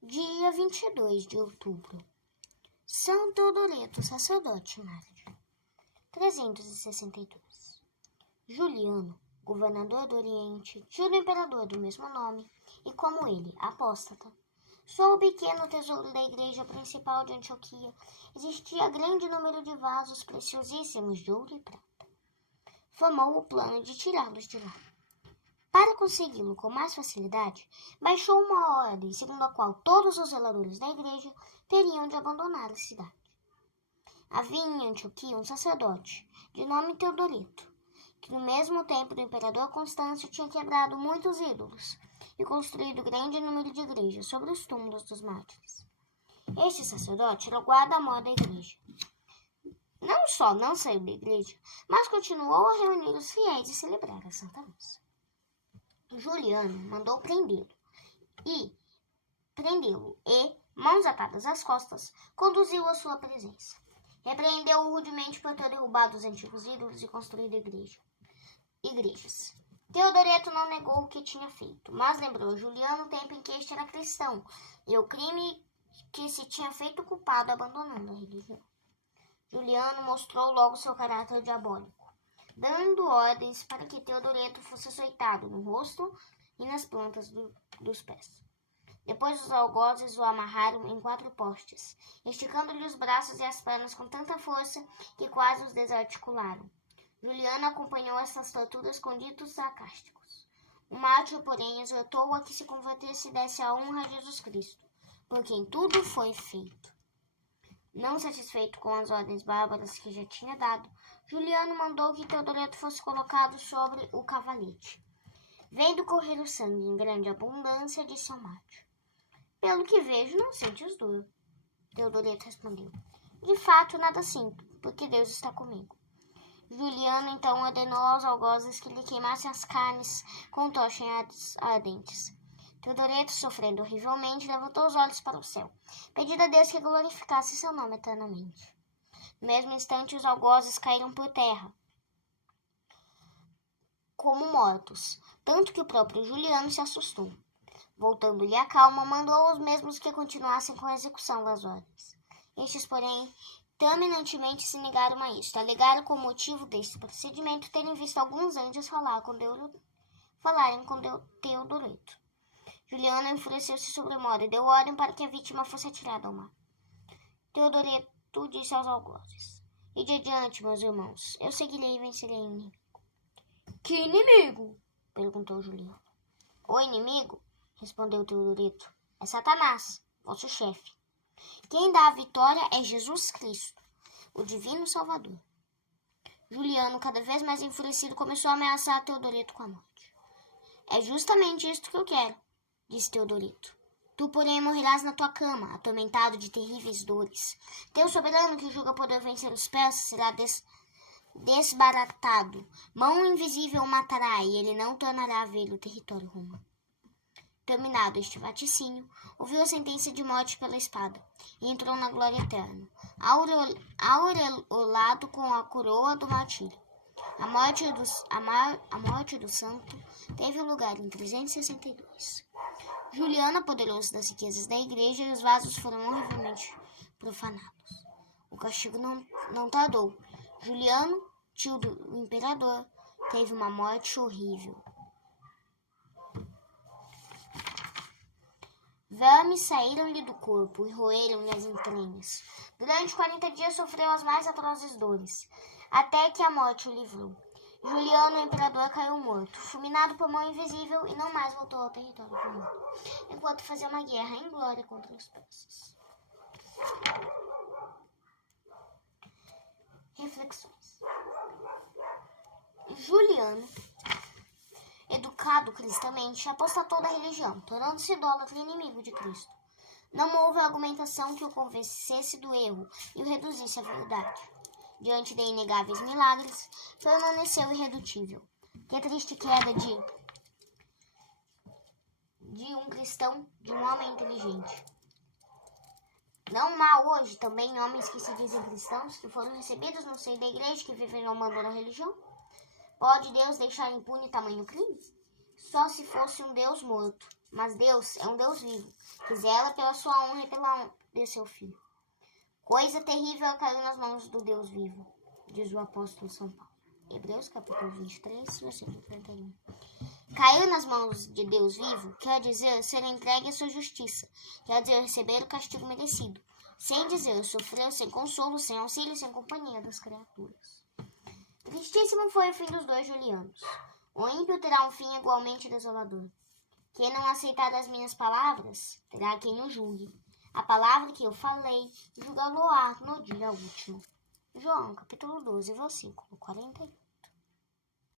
Dia 22 de outubro. São Teodoreto, sacerdote mártir. 362. Juliano, governador do Oriente, tio do imperador do mesmo nome, e como ele, apóstata. Soube que no tesouro da igreja principal de Antioquia existia grande número de vasos preciosíssimos de ouro e prata. Formou o plano de tirá-los de lá. Para consegui-lo com mais facilidade, baixou uma ordem segundo a qual todos os zeladores da igreja teriam de abandonar a cidade. Havia em Antioquia um sacerdote, de nome Teodoreto, que no mesmo tempo do imperador Constâncio tinha quebrado muitos ídolos e construído grande número de igrejas sobre os túmulos dos mártires. Este sacerdote era o guarda-mor da igreja. Não só não saiu da igreja, mas continuou a reunir os fiéis e celebrar a Santa Missa. Juliano mandou prendê-lo e, mãos atadas às costas, conduziu-o à sua presença. Repreendeu-o rudemente por ter derrubado os antigos ídolos e construído igrejas. Teodoreto não negou o que tinha feito, mas lembrou Juliano o tempo em que este era cristão e o crime que se tinha feito culpado abandonando a religião. Juliano mostrou logo seu caráter diabólico, dando ordens para que Teodoreto fosse açoitado no rosto e nas plantas dos pés. Depois os algozes o amarraram em 4 postes, esticando-lhe os braços e as pernas com tanta força que quase os desarticularam. Juliano acompanhou essas torturas com ditos sarcásticos. O mártir, porém, exortou-o a que se convertesse e desse a honra a Jesus Cristo, por quem tudo foi feito. Não satisfeito com as ordens bárbaras que já tinha dado, Juliano mandou que Teodoreto fosse colocado sobre o cavalete. Vendo correr o sangue em grande abundância, disse ao mártir: "Pelo que vejo, não sentes dor." Teodoreto respondeu: "De fato, nada sinto, porque Deus está comigo." Juliano então ordenou aos algozes que lhe queimassem as carnes com tochas ardentes. Teodoreto, sofrendo horrivelmente, levantou os olhos para o céu, pedindo a Deus que glorificasse seu nome eternamente. No mesmo instante, os algozes caíram por terra, como mortos, tanto que o próprio Juliano se assustou. Voltando-lhe a calma, mandou aos mesmos que continuassem com a execução das ordens. Estes, porém, terminantemente se negaram a isto. Alegaram como motivo deste procedimento terem visto alguns anjos falarem com Teodoreto. Juliano enfureceu-se sobremodo e deu ordem para que a vítima fosse atirada ao mar. Teodoreto disse aos algozes: "Ide adiante, meus irmãos, eu seguirei e vencerei o inimigo." "Que inimigo?" perguntou Juliano. "O inimigo," respondeu Teodoreto, "é Satanás, vosso chefe. Quem dá a vitória é Jesus Cristo, o divino Salvador." Juliano, cada vez mais enfurecido, começou a ameaçar Teodoreto com a morte. "É justamente isto que eu quero," disse Teodoreto. "Tu, porém, morrerás na tua cama, atormentado de terríveis dores. Teu soberano, que julga poder vencer os persas, será desbaratado. Mão invisível o matará, e ele não tornará a ver o território romano." Terminado este vaticínio, ouviu a sentença de morte pela espada e entrou na glória eterna, aureolado com a coroa do martírio. A morte do santo teve lugar em 362. Juliano apoderou-se das riquezas da igreja e os vasos foram horrivelmente profanados. O castigo não tardou. Juliano, tio do imperador, teve uma morte horrível. Vermes saíram-lhe do corpo e roeram-lhe as entranhas. Durante 40 dias sofreu as mais atrozes dores, até que a morte o livrou. Juliano, o imperador, caiu morto, fulminado por mão invisível, e não mais voltou ao território romano, enquanto fazia uma guerra em glória contra os persas. Reflexões. Juliano, educado cristamente, apostatou da religião, tornando-se idólatra e inimigo de Cristo. Não houve argumentação que o convencesse do erro e o reduzisse à verdade. Diante de inegáveis milagres, permaneceu irredutível. Que triste queda de um cristão, de um homem inteligente. Não há hoje também homens que se dizem cristãos, que foram recebidos no seio da igreja, que vivem ao mando da religião? Pode Deus deixar impune tamanho crime? Só se fosse um Deus morto. Mas Deus é um Deus vivo, que zela pela sua honra e pela honra de seu Filho. Coisa terrível caiu nas mãos do Deus vivo, diz o apóstolo São Paulo. Hebreus capítulo 23, versículo 31. Caiu nas mãos de Deus vivo quer dizer ser entregue à sua justiça, quer dizer receber o castigo merecido, sem dizer sofrer sem consolo, sem auxílio, sem companhia das criaturas. Tristíssimo foi o fim dos dois Julianos. O ímpio terá um fim igualmente desolador. Quem não aceitar as minhas palavras, terá quem o julgue. A palavra que eu falei, julgá-lo-á no dia último. João, capítulo 12, versículo 41.